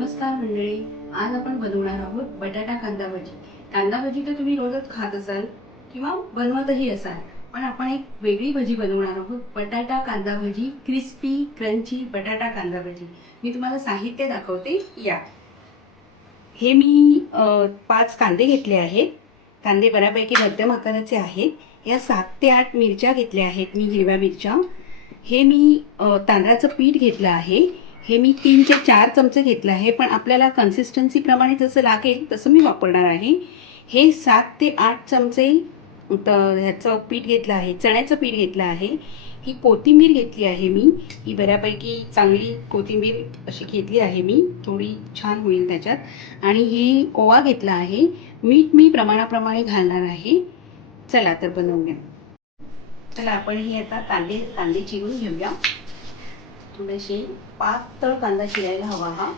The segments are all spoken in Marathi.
नमस्कार मंडळी. आज आपण बनवणार आहोत बटाटा कांदा भजी. कांदा भजी तर तुम्ही रोजच खात असाल किंवा बनवतही असाल, पण आपण एक वेगळी भजी बनवणार आहोत. बटाटा कांदा भजी, क्रिस्पी क्रंची बटाटा कांदा भजी. मी तुम्हाला साहित्य दाखवते. या हे मी 5 कांदे घेतले आहेत. कांदे बऱ्यापैकी मध्यम आकाराचे आहेत. या 7 ते 8 मिरच्या घेतल्या आहेत मी, हिरव्या मिरच्या. हे मी तांदळाचं पीठ घेतलं आहे. हे मी 3 ते 4 चमचे घेतलं आहे, पण आपल्याला कन्सिस्टन्सीप्रमाणे जसं लागेल तसं मी वापरणार आहे. हे 7 ते 8 चमचे ह्याचं पीठ घेतलं आहे, चण्याचं पीठ घेतलं आहे. ही कोथिंबीर घेतली आहे मी. ही बऱ्यापैकी चांगली कोथिंबीर अशी घेतली आहे मी, थोडी छान होईल त्याच्यात. आणि ही ओवा घेतला आहे. मीठ मी प्रमाणाप्रमाणे घालणार आहे. चला तर बनवूया. चला आपण ही आता कांदे चिरून घेऊया. थोडेसे पातळ कांदा चिरायला हवा हा.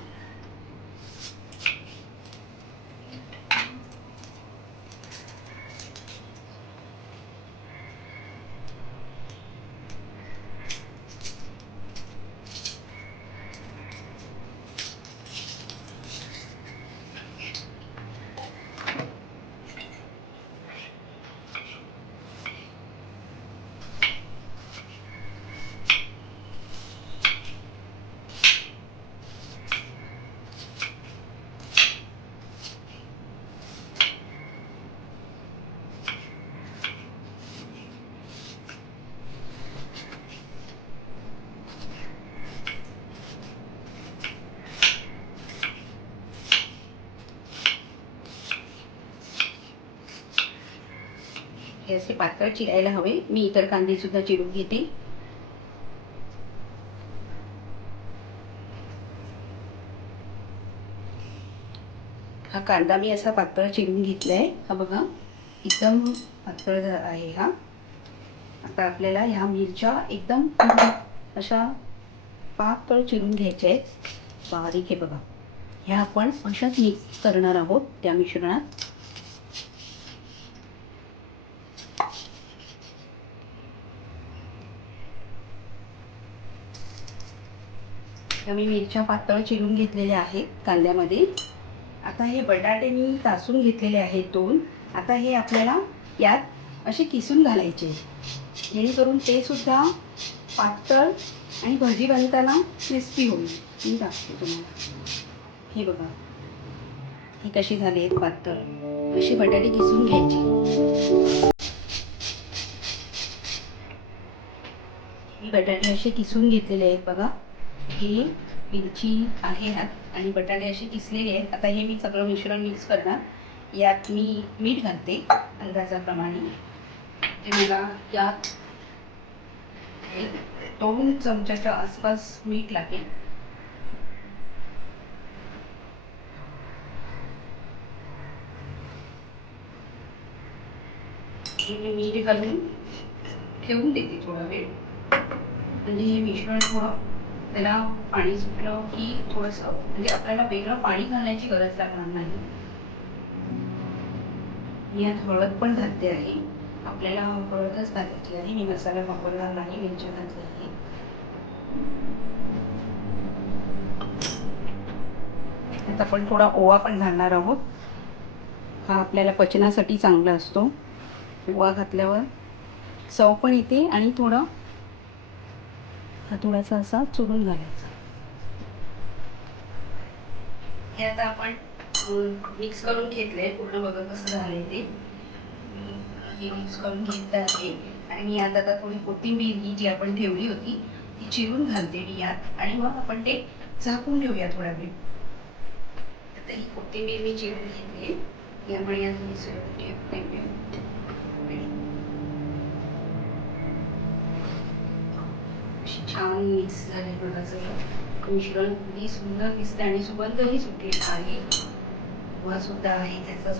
हे असे पातळ चिरायला हवे. मी इतर कांदे सुद्धा चिरून घेते. हा कांदा मी असा पातळ चिरून घेतलाय. हा बघा, एकदम पातळ आहे हा. आता आपल्याला ह्या मिरच्या एकदम अशा पातळ चिरून घ्यायच्या आहेत, बारीक. हे बघा, ह्या आपण अशाच मिक्स करणार आहोत त्या मिश्रणात. मी मिरच्या पातळ चिरून घेतलेल्या आहेत कांद्यामध्ये. आता हे बटाटे मी तासून घेतलेले आहेत 2. आता हे आपल्याला यात असे किसून घालायचे, जेणेकरून ते सुद्धा पातळ आणि भजी बनताना क्रिस्पी होईल. मी दाखवते तुम्हाला. हे बघा, हे कशी झाले आहेत पातळ. असे बटाटे किसून घ्यायचे. बटाटे असे किसून घेतलेले आहेत बघा. हे मिरची आहे ह्यात आणि बटाटे असे किसलेले आहेत. आता हे मी सगळं मिश्रण मिक्स करणार. यात मी मीठ घालते अंदाजाप्रमाणे. मला यात 2 चमच्याच्या आसपास मीठ लागेल. मी मीठ घालून ठेवून देते थोडा वेळ, म्हणजे हे मिश्रण थोडं त्याला पाणी सुटलं की थोडंसं, म्हणजे आपल्याला वेगळं पाणी घालण्याची गरज लागणार नाही. मी यात हळद पण घालते आहे. आपल्याला हळदच घालायची आहे. मी मसाला वापरणार नाही, मिरच्या घातल्या आहे. आता आपण थोडा ओवा पण घालणार आहोत. हा आपल्याला पचनासाठी चांगला असतो. ओवा घातल्यावर चव पण येते आणि थोडा थोडासा असा चुरून घालायचा. हे आता आपण मिक्स करून घेतलंय पूर्ण. बघा कसं झालंय ते. हे मिक्स करून घेतलं आहे आणि मी आता थोडी कोथिंबीर ही जी आपण ठेवली होती ती चिरून घालते मी यात, आणि मग आपण ते झाकून ठेवूया थोडा वेळ. आता ही कोथिंबीर मी चिरून घेतली. ही आपण यात मिसळून ठेवूया. छान मिक्स झाले बघा सगळं मिश्रण. ही सुंदर दिसते आणि सुगंधही सुटेल आहे. वा सुद्धा आहे त्याचा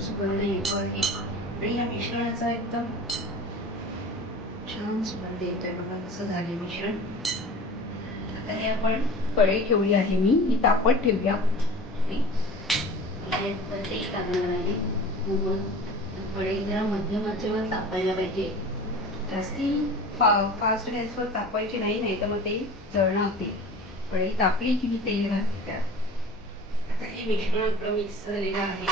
सुगंध येतो आहे आणि या मिश्रणाचा एकदम छान सुगंध येतोय. बघा कसं झाले मिश्रण. आता हे आपण कढई ठेवली आहे मी, ही तापत ठेवूया. तेल टाकणार आहे. कढई जरा मध्यम आचेवर तापायला पाहिजे. जास्ती फास्ट गॅसवर तापायची नाही, नाही तर मग ते जळणार. ते कढई तापली की मी तेल घालते त्यात. हे मिश्रण आपलं मिक्स झालेलं आहे.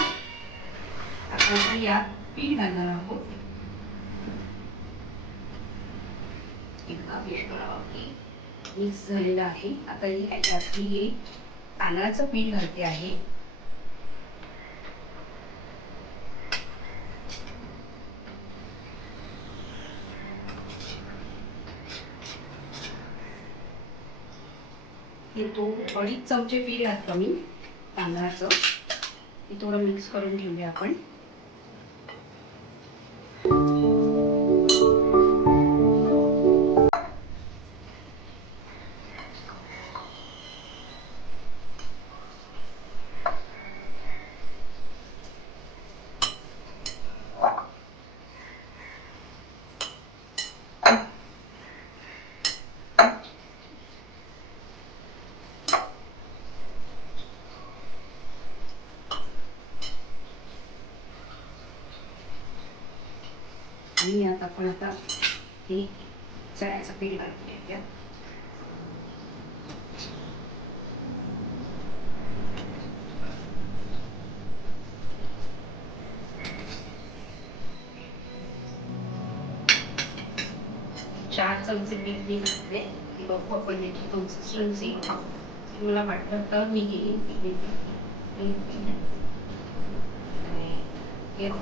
आता आपण यात पीठ घालणार आहोत. मिश्रण मिक्स झालेलं आहे. आता ह्याच्यात हे तांदळाचं पीठ घालते आहे. हे 2-2.5 चमचे पीठ घातलं मी तांदळाचं. हे थोडं मिक्स करून घेऊया आपण. आणि यात आपण आता हे चण्याचं पीठ घालून घेऊया. चार चमचे पीठ मी घातले. बघू आपण याची कन्सिस्टन्सी. मला वाटलं तर मी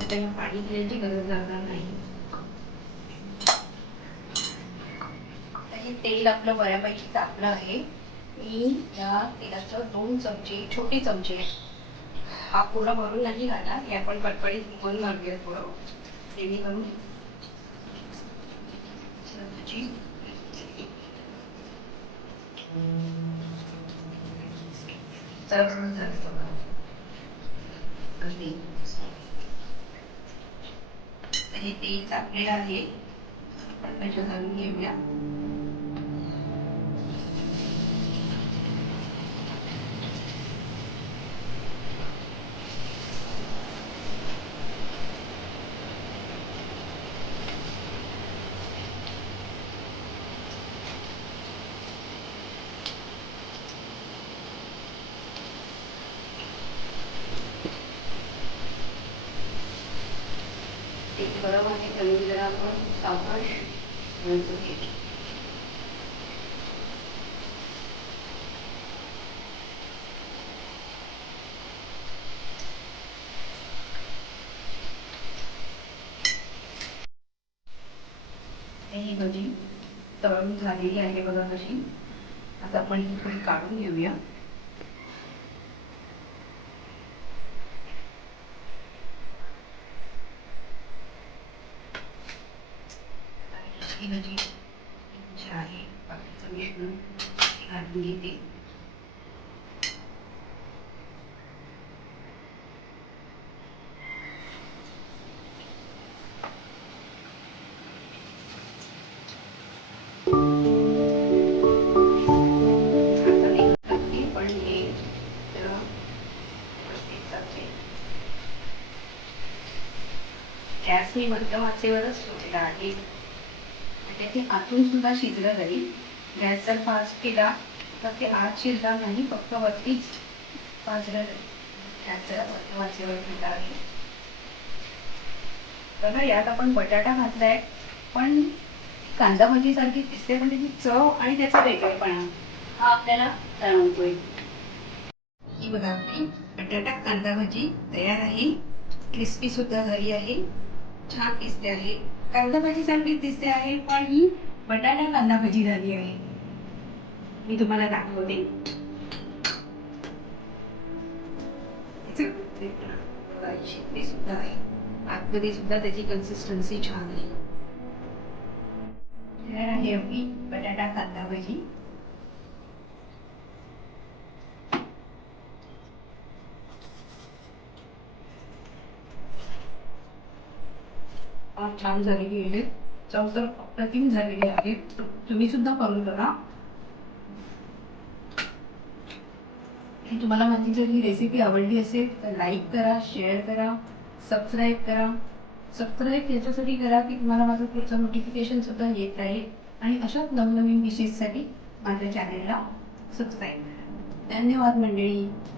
त्याला पाणी देण्याची गरज लागणार नाही. हे तेल आपलं बऱ्यापैकी तापलं आहे. मी या तेलाचं 2 चमचे, छोटे चमचे, हा पूर्ण भरून नाही घालणार. हे आपण पटपटीत भरून घालूया थोडं, जेणेकरून हे तेल तापलेलं आहे. आपण त्याच्यात घालून घेऊया. तेल गरम आहे, कमी जरा आपण सावकाश घालून घेऊ. ही भाजी तळून झालेली आहे बघा कशी. आता आपण ही थोडी काढून घेऊया. ही भाजी जी आहे बाकीचं मिश्रण घालून घेते. गॅस मी मध्यम आचेवरच ठेवलेला आहे. म्हणजे ते आतून सुद्धा शिजलं जाईल. गॅस जर फास्ट केला तर ते आत शिजणार नाही, फक्त वरतीच भाजलं जाईल. गॅस जरा मध्यम आचेवर ठेवला आहे. बघा यात आपण बटाटा घातलाय, पण कांदा भाजी सारखी दिसते, पण त्याची चव आणि त्याचा वेगळेपणा हा आपल्याला जाणवतोय. ही बघा आपली बटाटा कांदा भाजी तयार आहे. क्रिस्पी सुद्धा झाली आहे, छान दिसते आहे. कांदा भाजी सारखीच दिसते आहे, पण ही बटाटा कांदा भाजी झाली आहे. मी तुम्हाला दाखवते. शिकते सुद्धा आहे, आतमध्ये सुद्धा त्याची कन्सिस्टन्सी छान आहे. तयार आहे आपली बटाटा कांदा भाजी. छान झालेली आहे, चव तर अप्रतिम झालेली आहे. तुम्ही सुद्धा करून बघा. तुम्हाला माझी जर ही रेसिपी आवडली असेल तर लाईक करा, शेअर करा, सबस्क्राईब करा. सबस्क्राईब याच्यासाठी करा की तुम्हाला माझं पुढचं नोटिफिकेशन सुद्धा येत राहील आणि अशाच नवनवीन डिशेससाठी माझ्या चॅनेलला सबस्क्राईब करा. धन्यवाद मंडळी.